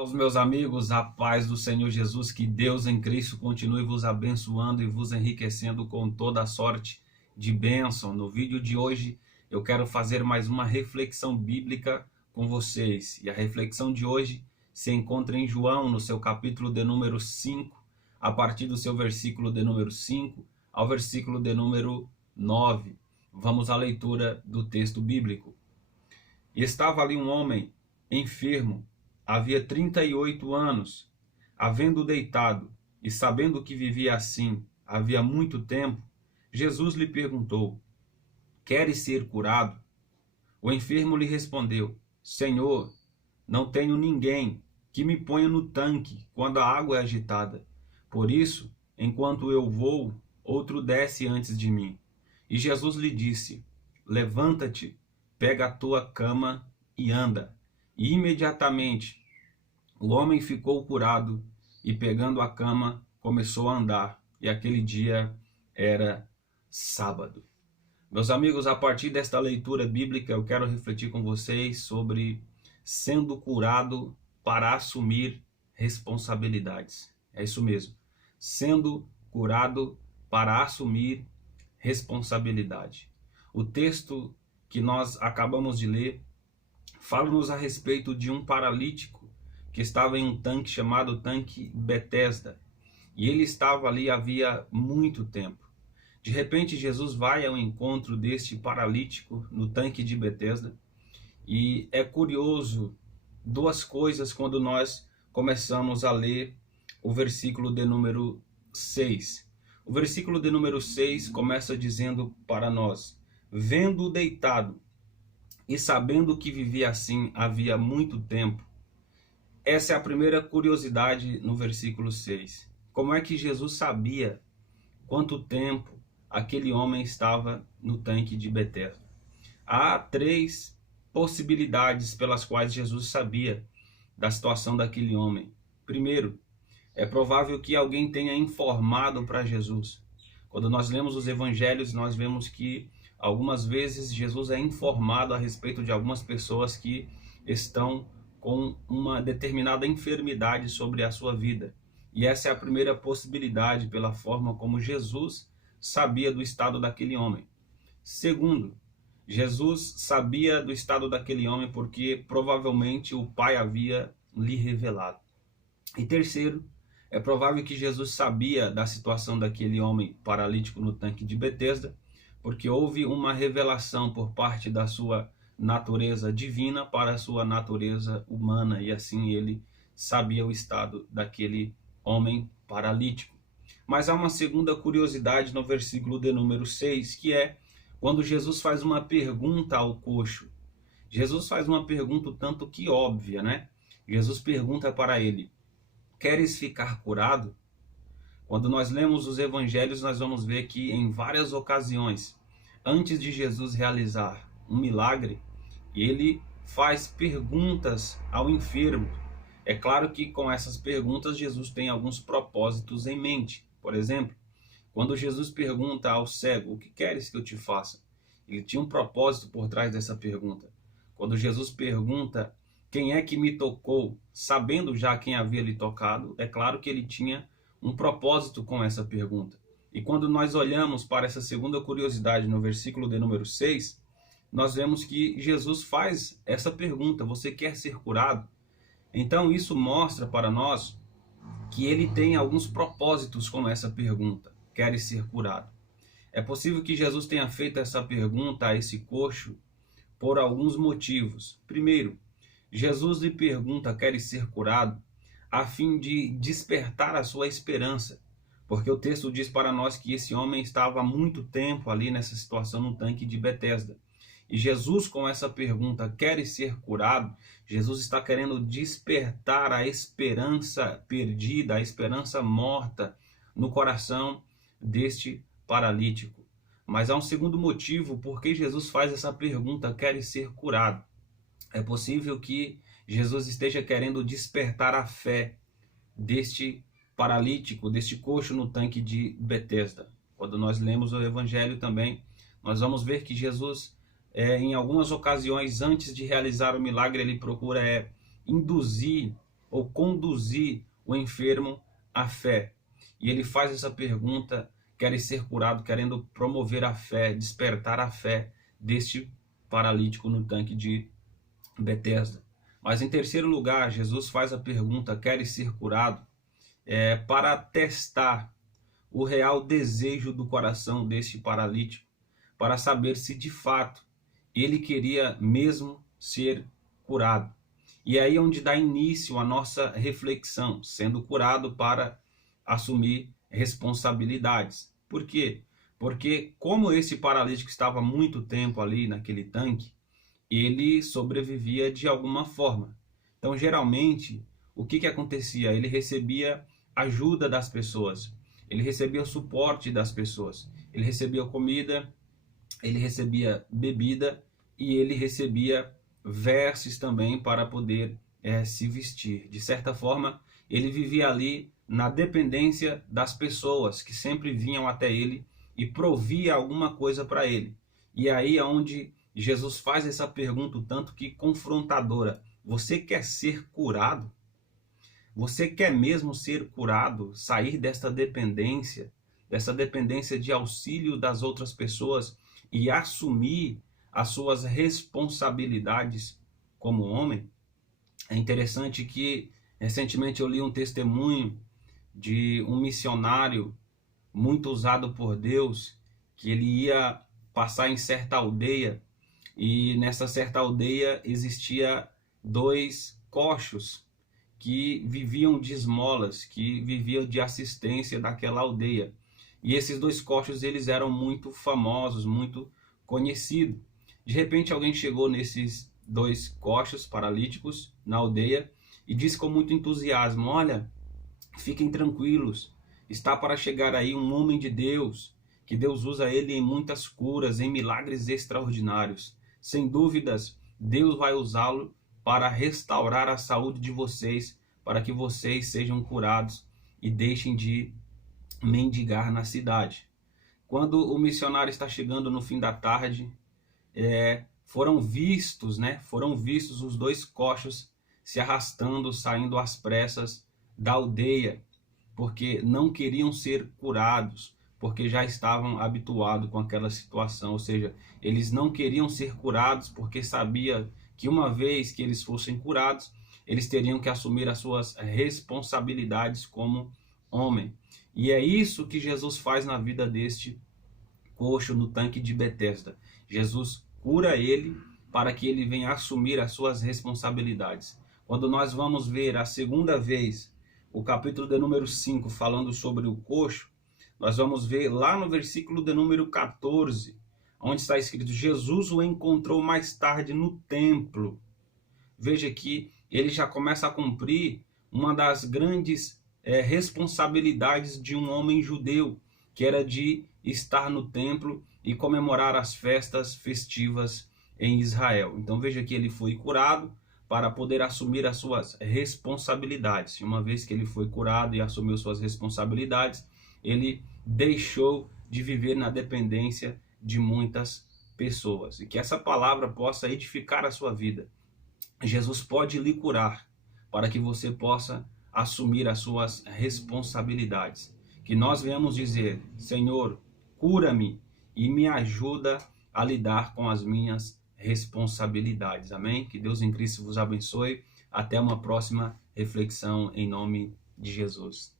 Aos meus amigos, a paz do Senhor Jesus, que Deus em Cristo continue vos abençoando e vos enriquecendo com toda a sorte de bênção. No vídeo de hoje eu quero fazer mais uma reflexão bíblica com vocês. E a reflexão de hoje se encontra em João, no seu capítulo de número 5, a partir do seu versículo de número 5 ao versículo de número 9. Vamos à leitura do texto bíblico. E estava ali um homem enfermo, havia 38 anos, havendo deitado, e sabendo que vivia assim havia muito tempo, Jesus lhe perguntou: queres ser curado? O enfermo lhe respondeu: Senhor, não tenho ninguém que me ponha no tanque quando a água é agitada. Por isso, enquanto eu vou, outro desce antes de mim. E Jesus lhe disse: levanta-te, pega a tua cama e anda. E imediatamente o homem ficou curado e, pegando a cama, começou a andar. E aquele dia era sábado. Meus amigos, a partir desta leitura bíblica, eu quero refletir com vocês sobre sendo curado para assumir responsabilidades. É isso mesmo. Sendo curado para assumir responsabilidade. O texto que nós acabamos de ler fala-nos a respeito de um paralítico que estava em um tanque chamado tanque Betesda. E ele estava ali havia muito tempo. De repente, Jesus vai ao encontro deste paralítico no tanque de Betesda. E é curioso duas coisas quando nós começamos a ler o versículo de número 6. O versículo de número 6 começa dizendo para nós: vendo-o deitado e sabendo que vivia assim havia muito tempo. Essa é a primeira curiosidade no versículo 6. Como é que Jesus sabia quanto tempo aquele homem estava no tanque de Betesda? Há três possibilidades pelas quais Jesus sabia da situação daquele homem. Primeiro, é provável que alguém tenha informado para Jesus. Quando nós lemos os evangelhos, nós vemos que algumas vezes Jesus é informado a respeito de algumas pessoas que estão com uma determinada enfermidade sobre a sua vida. E essa é a primeira possibilidade pela forma como Jesus sabia do estado daquele homem. Segundo, Jesus sabia do estado daquele homem porque provavelmente o Pai havia lhe revelado. E terceiro, é provável que Jesus sabia da situação daquele homem paralítico no tanque de Betesda, porque houve uma revelação por parte da sua natureza divina para a sua natureza humana, e assim ele sabia o estado daquele homem paralítico. Mas há uma segunda curiosidade no versículo de número 6, que é quando Jesus faz uma pergunta ao coxo. Jesus faz uma pergunta tanto que óbvia, né? Jesus pergunta para ele: queres ficar curado? Quando nós lemos os evangelhos, nós vamos ver que em várias ocasiões, antes de Jesus realizar um milagre, ele faz perguntas ao enfermo. É claro que com essas perguntas Jesus tem alguns propósitos em mente. Por exemplo, quando Jesus pergunta ao cego: o que queres que eu te faça? Ele tinha um propósito por trás dessa pergunta. Quando Jesus pergunta: quem é que me tocou? Sabendo já quem havia lhe tocado, é claro que ele tinha um propósito com essa pergunta. E quando nós olhamos para essa segunda curiosidade no versículo de número 6, nós vemos que Jesus faz essa pergunta: você quer ser curado? Então isso mostra para nós que ele tem alguns propósitos com essa pergunta: queres ser curado? É possível que Jesus tenha feito essa pergunta a esse coxo por alguns motivos. Primeiro, Jesus lhe pergunta: queres ser curado? A fim de despertar a sua esperança. Porque o texto diz para nós que esse homem estava há muito tempo ali nessa situação no tanque de Betesda. E Jesus, com essa pergunta: queres ser curado? Jesus está querendo despertar a esperança perdida, a esperança morta no coração deste paralítico. Mas há um segundo motivo por que Jesus faz essa pergunta: queres ser curado? É possível que Jesus esteja querendo despertar a fé deste paralítico, deste coxo no tanque de Betesda. Quando nós lemos o evangelho também, nós vamos ver que Jesus, em algumas ocasiões, antes de realizar o milagre, ele procura induzir ou conduzir o enfermo à fé. E ele faz essa pergunta, quer ser curado, querendo promover a fé, despertar a fé deste paralítico no tanque de Betesda. Mas em terceiro lugar, Jesus faz a pergunta, quer ser curado, para testar o real desejo do coração deste paralítico, para saber se de fato ele queria mesmo ser curado. E aí é onde dá início a nossa reflexão, sendo curado para assumir responsabilidades. Por quê? Porque como esse paralítico estava muito tempo ali naquele tanque, ele sobrevivia de alguma forma. Então, geralmente, o que acontecia? Ele recebia ajuda das pessoas, ele recebia o suporte das pessoas, ele recebia comida, ele recebia bebida e ele recebia vestes também para poder se vestir. De certa forma, ele vivia ali na dependência das pessoas que sempre vinham até ele e provia alguma coisa para ele. E aí é onde Jesus faz essa pergunta tanto que confrontadora. Você quer ser curado? Você quer mesmo ser curado? Sair dessa dependência de auxílio das outras pessoas e assumir as suas responsabilidades como homem? É interessante que recentemente eu li um testemunho de um missionário muito usado por Deus, que ele ia passar em certa aldeia e nessa certa aldeia existia 2 coxos que viviam de esmolas, que viviam de assistência daquela aldeia. E esses 2 coxos eles eram muito famosos, muito conhecidos. De repente alguém chegou nesses 2 coxos paralíticos na aldeia e disse com muito entusiasmo: olha, fiquem tranquilos, está para chegar aí um homem de Deus, que Deus usa ele em muitas curas, em milagres extraordinários. Sem dúvidas, Deus vai usá-lo para restaurar a saúde de vocês, para que vocês sejam curados e deixem de mendigar na cidade. Quando o missionário está chegando no fim da tarde, foram vistos os 2 coxos se arrastando, saindo às pressas da aldeia, porque não queriam ser curados, porque já estavam habituados com aquela situação, ou seja, eles não queriam ser curados porque sabia que uma vez que eles fossem curados, eles teriam que assumir as suas responsabilidades como homem. E é isso que Jesus faz na vida deste coxo no tanque de Betesda. Jesus cura ele para que ele venha assumir as suas responsabilidades. Quando nós vamos ver a segunda vez o capítulo de número 5 falando sobre o coxo, nós vamos ver lá no versículo de número 14, onde está escrito: Jesus o encontrou mais tarde no templo. Veja que ele já começa a cumprir uma das grandes responsabilidades de um homem judeu, que era de estar no templo e comemorar as festas festivas em Israel. Então veja que ele foi curado para poder assumir as suas responsabilidades. E uma vez que ele foi curado e assumiu suas responsabilidades, ele deixou de viver na dependência de muitas pessoas. E que essa palavra possa edificar a sua vida. Jesus pode lhe curar para que você possa assumir as suas responsabilidades. Que nós venhamos dizer: Senhor, cura-me e me ajuda a lidar com as minhas responsabilidades. Amém? Que Deus em Cristo vos abençoe. Até uma próxima reflexão em nome de Jesus.